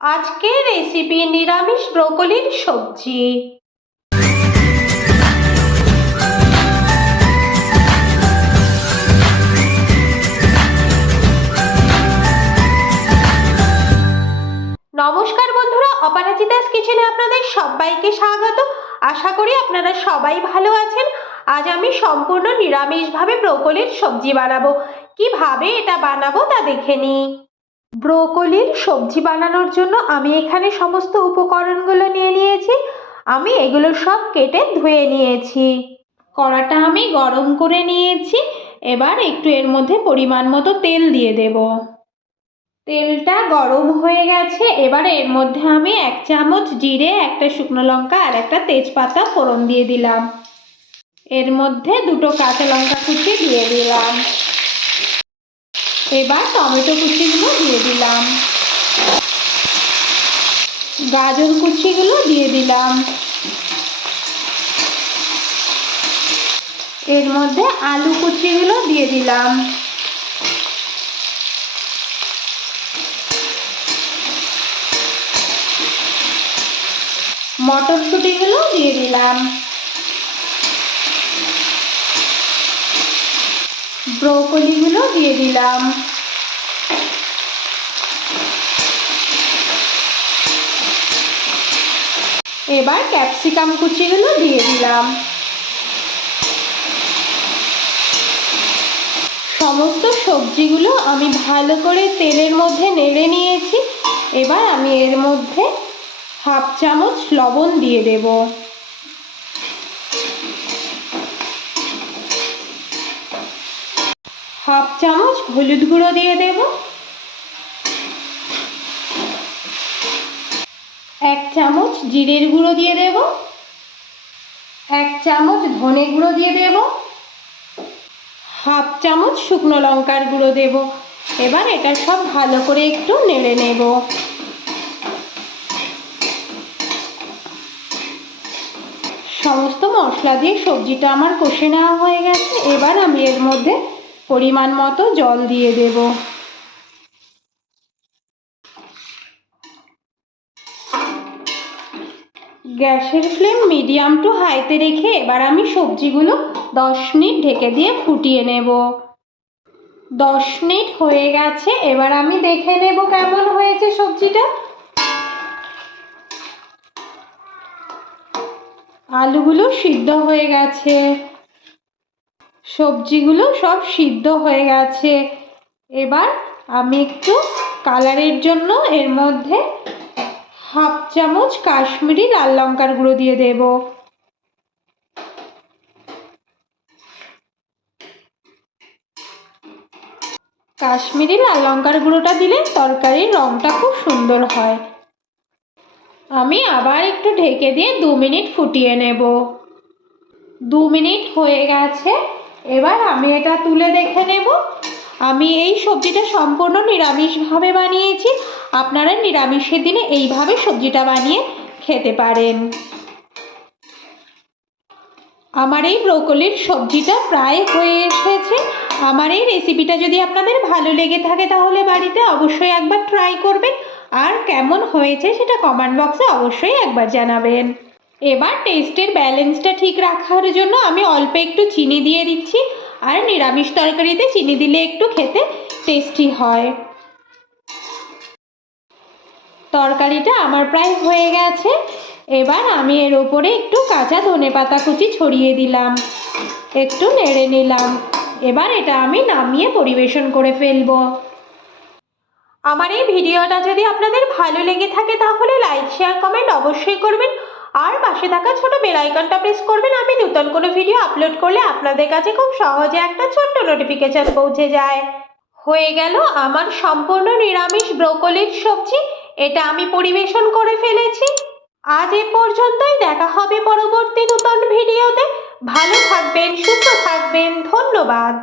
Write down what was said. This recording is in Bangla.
আজকের রেসিপি নিরামিষ ব্রোকলির সবজি। নমস্কার বন্ধুরা, অপরাজিতাস কিচেনে আপনাদের সবাইকে স্বাগত। আশা করি আপনারা সবাই ভালো আছেন। আজ আমি সম্পূর্ণ নিরামিষভাবে ব্রোকলির সবজি বানাবো। কীভাবে এটা বানাবো তা দেখে নিই। ব্রোকলির সবজি বানানোর জন্য আমি এখানে সমস্ত উপকরণগুলো নিয়ে নিয়েছি। আমি এগুলো সব কেটে ধুয়ে নিয়েছি। কড়াটা আমি গরম করে নিয়েছি। এবার একটু এর মধ্যে পরিমাণ মতো তেল দিয়ে দেব। তেলটা গরম হয়ে গেছে। এবার এর মধ্যে আমি এক চামচ জিরে, একটা শুকনো লঙ্কা আর একটা তেজপাতা ফোড়ন দিয়ে দিলাম। এর মধ্যে দুটো কাঁচা লঙ্কা কুচি দিয়ে দিলাম। এবার টমেটো কুচিগুলো দিয়ে দিলাম। গাজর কুচিগুলো দিয়ে দিলাম। এর মধ্যে আলু কুচিগুলো দিয়ে দিলাম। মটরশুঁটিগুলো দিয়ে দিলাম। ব্রোকলিগুলো দিয়ে দিলাম। এবার ক্যাপসিকাম কুচিগুলো দিয়ে দিলাম। সমস্ত সবজিগুলো আমি ভালো করে তেলের মধ্যে নেড়ে নিয়েছি। এবার আমি এর মধ্যে হাফ চামচ লবণ দিয়ে দেব। হাফ চামচ হলুদ গুঁড়ো দিয়ে দেব। এক চামচ জিরের গুঁড়ো দিয়ে দেব। এক চামচ ধনে গুঁড়ো দিয়ে দেব। হাফ চামচ শুকনো লঙ্কার গুঁড়ো দেব। এবার এটা সব ভালো করে একটু নেড়ে নেব। সমস্ত মশলা দিয়ে সবজিটা আমার কষে নেওয়া হয়ে গেছে। এবার আমি এর মধ্যে পরিমাণ মতো জল দিয়ে দেব। গ্যাসের ফ্লেম মিডিয়াম টু হাইতে রেখে এবার আমি সবজিগুলো দশ মিনিট ঢেকে দিয়ে ফুটিয়ে নেব। দশ মিনিট হয়ে গেছে, এবার আমি দেখে নেব কেমন হয়েছে সবজিটা। আলুগুলো সিদ্ধ হয়ে গেছে। সবজিগুলো সব সিদ্ধ হয়ে গেছে। এবার আমি একটু কালারের জন্য এর মধ্যে হাফ চামচ কাশ্মীরি লাল লঙ্কার গুঁড়ো দিয়ে দেব। কাশ্মীরি লাল লঙ্কার গুঁড়োটা দিলে তরকারির রঙটা খুব সুন্দর হয়। আমি আবার একটু ঢেকে দিয়ে দু মিনিট ফুটিয়ে নেব। দু মিনিট হয়ে গেছে। এবার আমি এটা তুলে দেখে নেব। আমি এই সবজিটা সম্পূর্ণ নিরামিষভাবে বানিয়েছি। আপনারা নিরামিষের দিনে এইভাবে সবজিটা বানিয়ে খেতে পারেন। আমার এই ব্রোকলির সবজিটা প্রায় হয়ে এসেছে। আমার এই রেসিপিটা যদি আপনাদের ভালো লেগে থাকে তাহলে বাড়িতে অবশ্যই একবার ট্রাই করবেন। আর কেমন হয়েছে সেটা কমেন্ট বক্সে অবশ্যই একবার জানাবেন। এবার টেস্টের ব্যালেন্সটা ঠিক রাখার জন্য আমি অল্প একটু চিনি দিয়ে দিচ্ছি আর নিরামিষ তরকারিতে চিনি দিলে একটু খেতে টেস্টি হয়। তরকারিটা আমার প্রায় হয়ে গেছে। এবার আমি এর ওপরে একটু কাঁচা ধনে পাতা কুচি ছড়িয়ে দিলাম। একটু নেড়ে নিলাম। এবার এটা আমি নামিয়ে পরিবেশন করে ফেলব। আমার এই ভিডিওটা যদি আপনাদের ভালো লেগে থাকে তাহলে লাইক শেয়ার কমেন্ট অবশ্যই করবেন। আর পাশে থাকা ছোট বেল আইকনটা প্রেস করবেন। আমি নতুন কোনো ভিডিও আপলোড করলে আপনাদের কাছে খুব সহজে একটা ছোট্ট নোটিফিকেশান পৌঁছে যায়। হয়ে গেল আমার সম্পূর্ণ নিরামিষ ব্রোকলির সবজি। এটা আমি পরিবেশন করে ফেলেছি। আজ এ পর্যন্তই। দেখা হবে পরবর্তী নতুন ভিডিওতে ভালো থাকবেন, সুস্থ থাকবেন। ধন্যবাদ।